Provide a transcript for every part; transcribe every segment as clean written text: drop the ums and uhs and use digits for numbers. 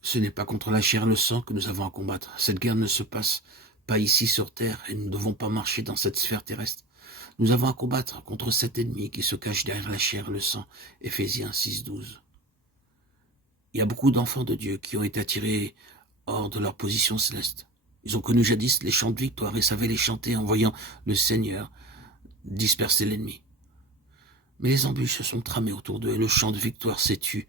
Ce n'est pas contre la chair et le sang que nous avons à combattre. Cette guerre ne se passe pas ici sur terre et nous ne devons pas marcher dans cette sphère terrestre. Nous avons à combattre contre cet ennemi qui se cache derrière la chair et le sang. Éphésiens 6:12. Il y a beaucoup d'enfants de Dieu qui ont été attirés hors de leur position céleste. Ils ont connu jadis les chants de victoire et savaient les chanter en voyant le Seigneur disperser l'ennemi. Mais les embûches se sont tramées autour d'eux et le chant de victoire s'est tu.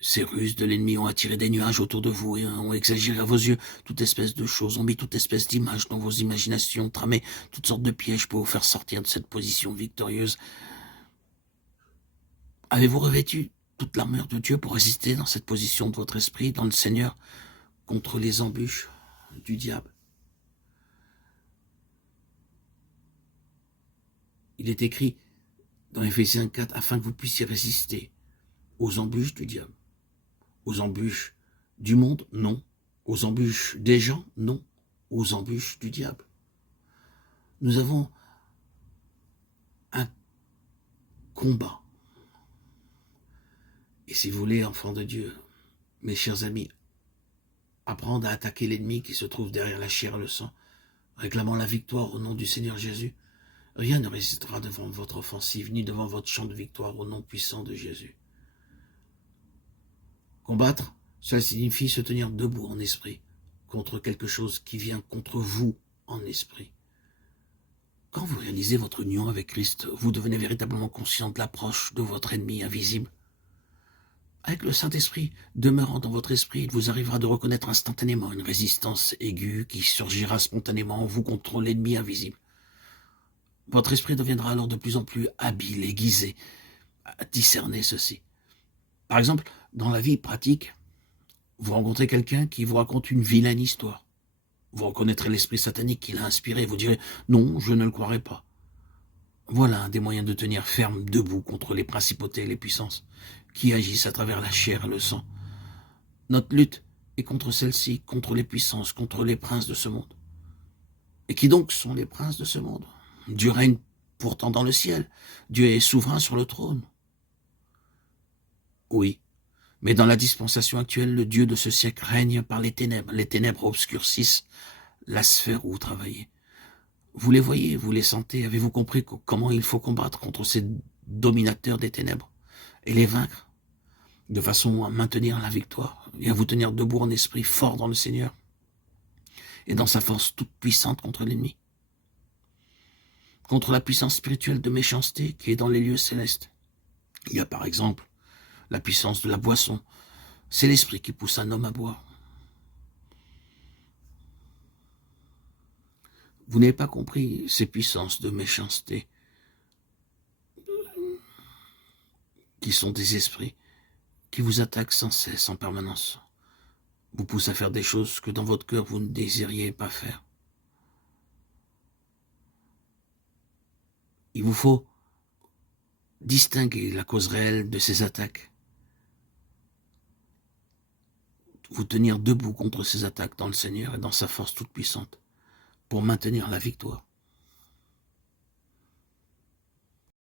Ces ruses de l'ennemi ont attiré des nuages autour de vous et ont exagéré à vos yeux toute espèce de choses, ont mis toute espèce d'images dans vos imaginations, tramé toutes sortes de pièges pour vous faire sortir de cette position victorieuse. Avez-vous revêtu toute l'armure de Dieu pour résister dans cette position de votre esprit, dans le Seigneur, contre les embûches du diable? Il est écrit dans Éphésiens 4, afin que vous puissiez résister aux embûches du diable. Aux embûches du monde, non. Aux embûches des gens, non. Aux embûches du diable. Nous avons un combat. Et si vous voulez, enfants de Dieu, mes chers amis, apprendre à attaquer l'ennemi qui se trouve derrière la chair et le sang, réclamant la victoire au nom du Seigneur Jésus, rien ne résistera devant votre offensive, ni devant votre chant de victoire au nom puissant de Jésus. Combattre, cela signifie se tenir debout en esprit, contre quelque chose qui vient contre vous en esprit. Quand vous réalisez votre union avec Christ, vous devenez véritablement conscient de l'approche de votre ennemi invisible. Avec le Saint-Esprit demeurant dans votre esprit, il vous arrivera de reconnaître instantanément une résistance aiguë qui surgira spontanément en vous contre l'ennemi invisible. Votre esprit deviendra alors de plus en plus habile, aiguisé, à discerner ceci. Par exemple, dans la vie pratique, vous rencontrez quelqu'un qui vous raconte une vilaine histoire. Vous reconnaîtrez l'esprit satanique qui l'a inspiré. Vous direz « Non, je ne le croirai pas ». Voilà un des moyens de tenir ferme debout contre les principautés et les puissances qui agissent à travers la chair et le sang. Notre lutte est contre celle-ci, contre les puissances, contre les princes de ce monde. Et qui donc sont les princes de ce monde? Dieu règne pourtant dans le ciel. Dieu est souverain sur le trône. Oui, mais dans la dispensation actuelle, le Dieu de ce siècle règne par les ténèbres. Les ténèbres obscurcissent la sphère où vous travaillez. Vous les voyez, vous les sentez. Avez-vous compris comment il faut combattre contre ces dominateurs des ténèbres et les vaincre de façon à maintenir la victoire et à vous tenir debout en esprit, fort dans le Seigneur et dans sa force toute puissante contre l'ennemi, contre la puissance spirituelle de méchanceté qui est dans les lieux célestes. Il y a par exemple la puissance de la boisson. C'est l'esprit qui pousse un homme à boire. Vous n'avez pas compris ces puissances de méchanceté qui sont des esprits qui vous attaquent sans cesse, en permanence, vous poussent à faire des choses que dans votre cœur vous ne désiriez pas faire. Il vous faut distinguer la cause réelle de ces attaques, vous tenir debout contre ces attaques dans le Seigneur et dans sa force toute puissante pour maintenir la victoire.